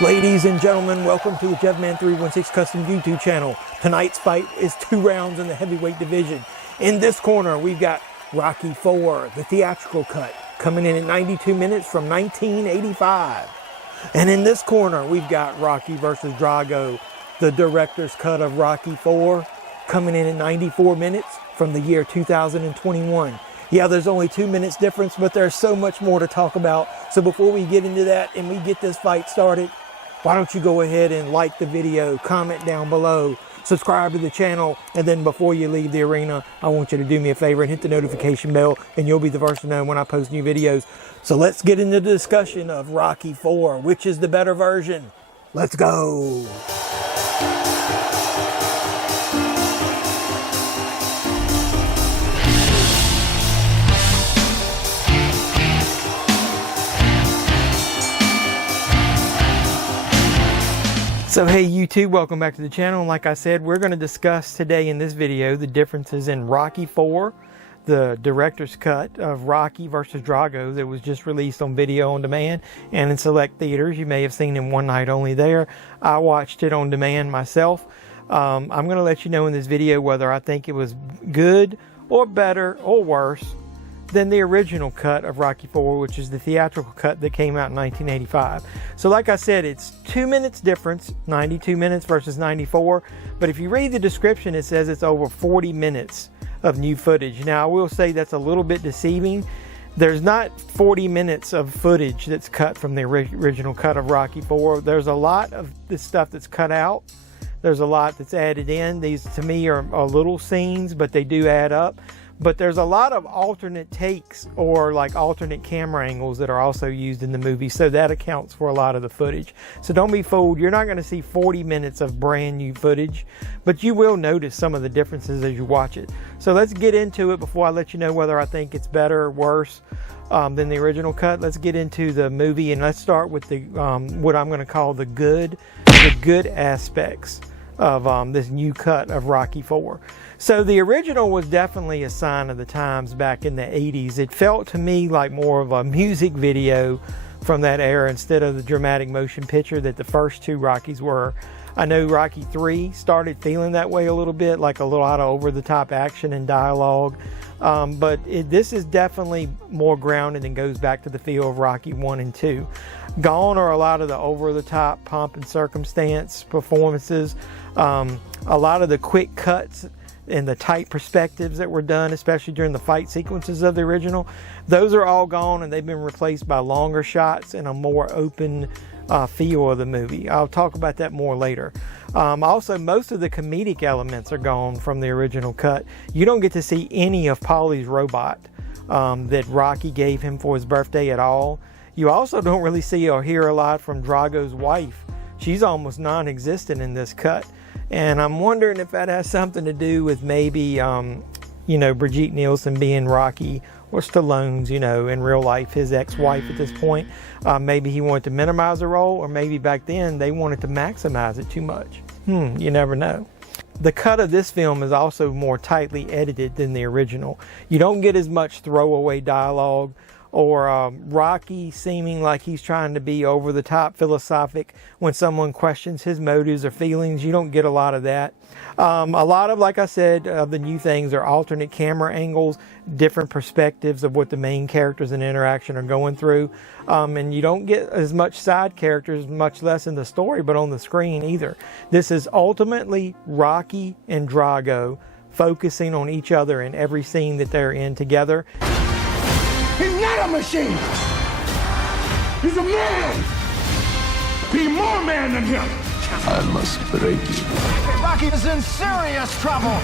Ladies and gentlemen, welcome to the JevMan316 Custom YouTube channel. Tonight's fight is 2 rounds in the heavyweight division. In this corner, we've got Rocky IV, the theatrical cut, coming in at 92 minutes from 1985. And in this corner, we've got Rocky versus Drago, the director's cut of Rocky IV, coming in at 94 minutes from the year 2021. Yeah, there's only 2 minutes difference, but there's so much more to talk about. So before we get into that and we get this fight started, why don't you go ahead and like the video, comment down below, subscribe to the channel, and then before you leave the arena, I want you to do me a favor and hit the notification bell, and you'll be the first to know when I post new videos. So let's get into the discussion of Rocky IV. Which is the better version? Let's go. So hey YouTube, welcome back to the channel. And like I said, we're going to discuss today in this video the differences in Rocky IV, the director's cut of Rocky versus Drago that was just released on video on demand and in select theaters. You may have seen it one night only there. I watched it on demand myself. I'm going to let you know in this video whether I think it was good or better or worse than the original cut of Rocky IV, which is the theatrical cut that came out in 1985. So like I said, it's 2 minutes difference, 92 minutes versus 94. But if you read the description, it says it's over 40 minutes of new footage. Now, I will say that's a little bit deceiving. There's not 40 minutes of footage that's cut from the original cut of Rocky IV. There's a lot of this stuff that's cut out. There's a lot that's added in. These, to me, are little scenes, but they do add up. But there's a lot of alternate takes or like alternate camera angles that are also used in the movie. So that accounts for a lot of the footage. So don't be fooled. You're not going to see 40 minutes of brand new footage, but you will notice some of the differences as you watch it. So let's get into it before I let you know whether I think it's better or worse than the original cut. Let's get into the movie, and let's start with the what I'm going to call the good aspects of this new cut of Rocky IV. So the original was definitely a sign of the times back in the 80s. It felt to me like more of a music video from that era instead of the dramatic motion picture that the first 2 Rockies were. I know Rocky III started feeling that way a little bit, like a lot of over-the-top action and dialogue. But this is definitely more grounded and goes back to the feel of Rocky I and II. Gone are a lot of the over-the-top pomp and circumstance performances. A lot of the quick cuts and the tight perspectives that were done, especially during the fight sequences of the original, those are all gone, and they've been replaced by longer shots and a more open feel of the movie. I'll talk about that more later. Also, most of the comedic elements are gone from the original cut. You don't get to see any of Paulie's robot that Rocky gave him for his birthday at all. You also don't really see or hear a lot from Drago's wife. She's almost non-existent in this cut. And I'm wondering if that has something to do with maybe, you know, Brigitte Nielsen being Rocky or Stallone's, you know, in real life, his ex-wife at this point. Maybe he wanted to minimize the role, or maybe back then they wanted to maximize it too much. You never know. The cut of this film is also more tightly edited than the original. You don't get as much throwaway dialogue or Rocky seeming like he's trying to be over the top philosophic when someone questions his motives or feelings. You don't get a lot of that. A lot of, like I said, the new things are alternate camera angles, different perspectives of what the main characters in interaction are going through. And you don't get as much side characters, much less in the story, but on the screen either. This is ultimately Rocky and Drago focusing on each other in every scene that they're in together. He's not a machine! He's a man! Be more man than him! I must break you. Rocky is in serious trouble!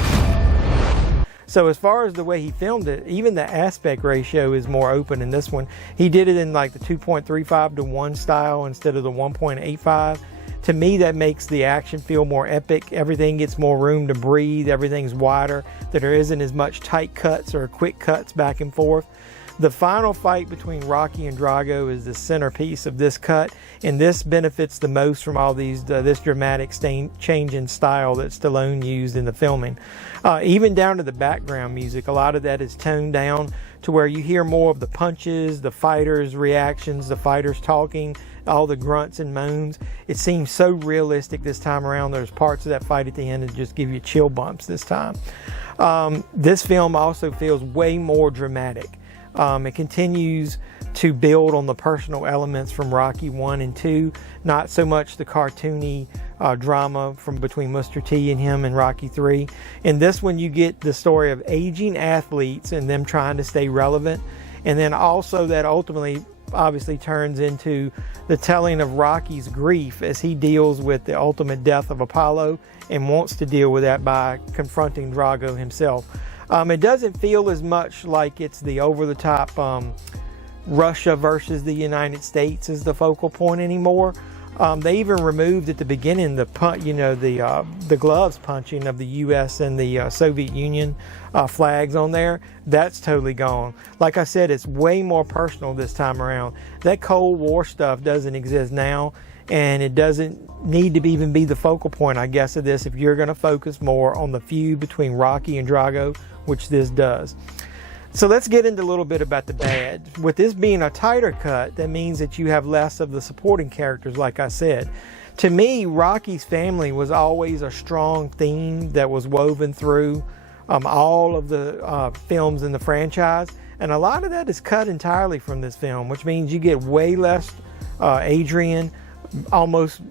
So as far as the way he filmed it, even the aspect ratio is more open in this one. He did it in like the 2.35 to 1 style instead of the 1.85. To me, that makes the action feel more epic. Everything gets more room to breathe. Everything's wider. There isn't as much tight cuts or quick cuts back and forth. The final fight between Rocky and Drago is the centerpiece of this cut, and this benefits the most from all these this dramatic change in style that Stallone used in the filming. Even down to the background music, a lot of that is toned down to where you hear more of the punches, the fighters' reactions, the fighters talking, all the grunts and moans. It seems so realistic this time around. There's parts of that fight at the end that just give you chill bumps this time. This film also feels way more dramatic. It continues to build on the personal elements from Rocky 1 and 2, not so much the cartoony drama from between Mr. T and him in Rocky 3. In this one, you get the story of aging athletes and them trying to stay relevant, and then also that ultimately obviously turns into the telling of Rocky's grief as he deals with the ultimate death of Apollo and wants to deal with that by confronting Drago himself. It doesn't feel as much like it's the over-the-top Russia versus the United States as the focal point anymore. They even removed at the beginning the gloves punching of the U.S. and the Soviet Union flags on there. That's totally gone. Like I said, it's way more personal this time around. That Cold War stuff doesn't exist now, and it doesn't need to even be the focal point, I guess, of this if you're going to focus more on the feud between Rocky and Drago, which this does. So let's get into a little bit about the bad. With this being a tighter cut, that means that you have less of the supporting characters, like I said. To me, Rocky's family was always a strong theme that was woven through all of the films in the franchise. And a lot of that is cut entirely from this film, which means you get way less Adrian, almost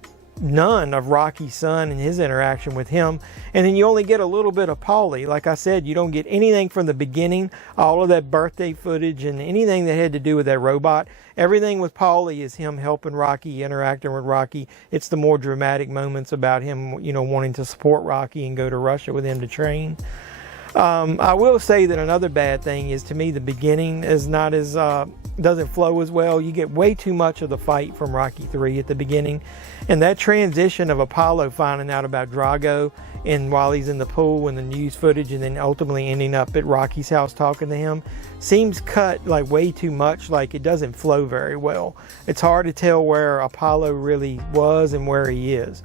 none of Rocky's son and his interaction with him, and then you only get a little bit of Paulie. Like I said, you don't get anything from the beginning, all of that birthday footage and anything that had to do with that robot. Everything with Paulie is him helping Rocky, interacting with Rocky. It's the more dramatic moments about him, wanting to support Rocky and go to Russia with him to train. I will say that another bad thing is, to me, the beginning is not as doesn't flow as well. You get way too much of the fight from Rocky 3 at the beginning, and that transition of Apollo finding out about Drago and while he's in the pool and the news footage, and then ultimately ending up at Rocky's house talking to him, seems cut like way too much. Like, it doesn't flow very well. It's hard to tell where Apollo really was and where he is.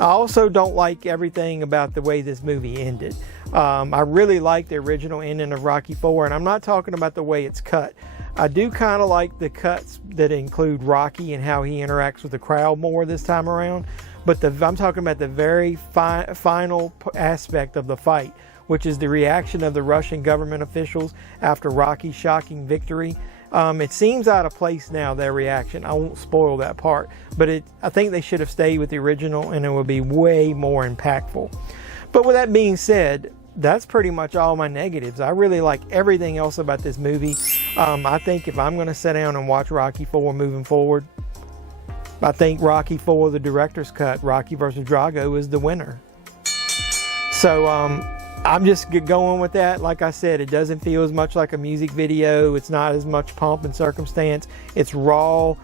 I also don't like everything about the way this movie ended. I really like the original ending of Rocky 4, and I'm not talking about the way it's cut. I do kind of like the cuts that include Rocky and how he interacts with the crowd more this time around, but I'm talking about the very final aspect of the fight, which is the reaction of the Russian government officials after Rocky's shocking victory. It seems out of place now, their reaction. I won't spoil that part, but I think they should have stayed with the original, and it would be way more impactful. But with that being said, that's pretty much all my negatives. I really like everything else about this movie. I think if I'm going to sit down and watch Rocky 4 moving forward, I think Rocky 4, the director's cut, Rocky vs. Drago, is the winner. So, I'm just going with that. Like I said, it doesn't feel as much like a music video. It's not as much pomp and circumstance. It's raw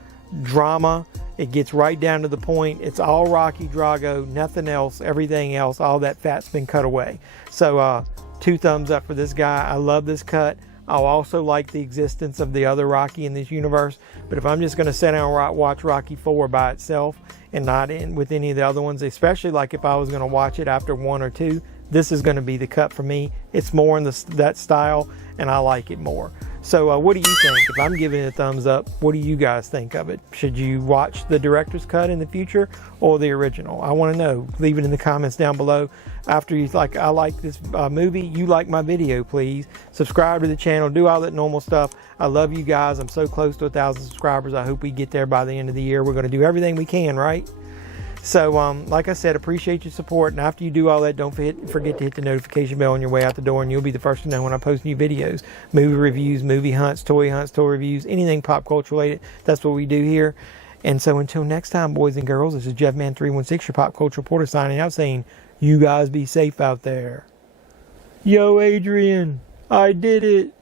drama. It gets right down to the point. It's all Rocky, Drago, nothing else. Everything else, all that fat's been cut away. So 2 thumbs up for this guy. I love this cut. I'll also like the existence of the other Rocky in this universe. But if I'm just going to sit down and watch Rocky 4 by itself and not in with any of the other ones, especially like if I was going to watch it after 1 or 2, this is going to be the cut for me. It's more in that style, and I like it more. So what do you think? If I'm giving it a thumbs up, what do you guys think of it? Should you watch the director's cut in the future or the original? I want to know. Leave it in the comments down below. After you I like this movie, you like my video, please. Subscribe to the channel. Do all that normal stuff. I love you guys. I'm so close to 1,000 subscribers. I hope we get there by the end of the year. We're going to do everything we can, right? So, like I said, appreciate your support. And after you do all that, don't forget to hit the notification bell on your way out the door, and you'll be the first to know when I post new videos. Movie reviews, movie hunts, toy reviews, anything pop culture related. That's what we do here. And so until next time, boys and girls, this is JeffMan316, your pop culture reporter, signing out saying, you guys be safe out there. Yo, Adrian, I did it.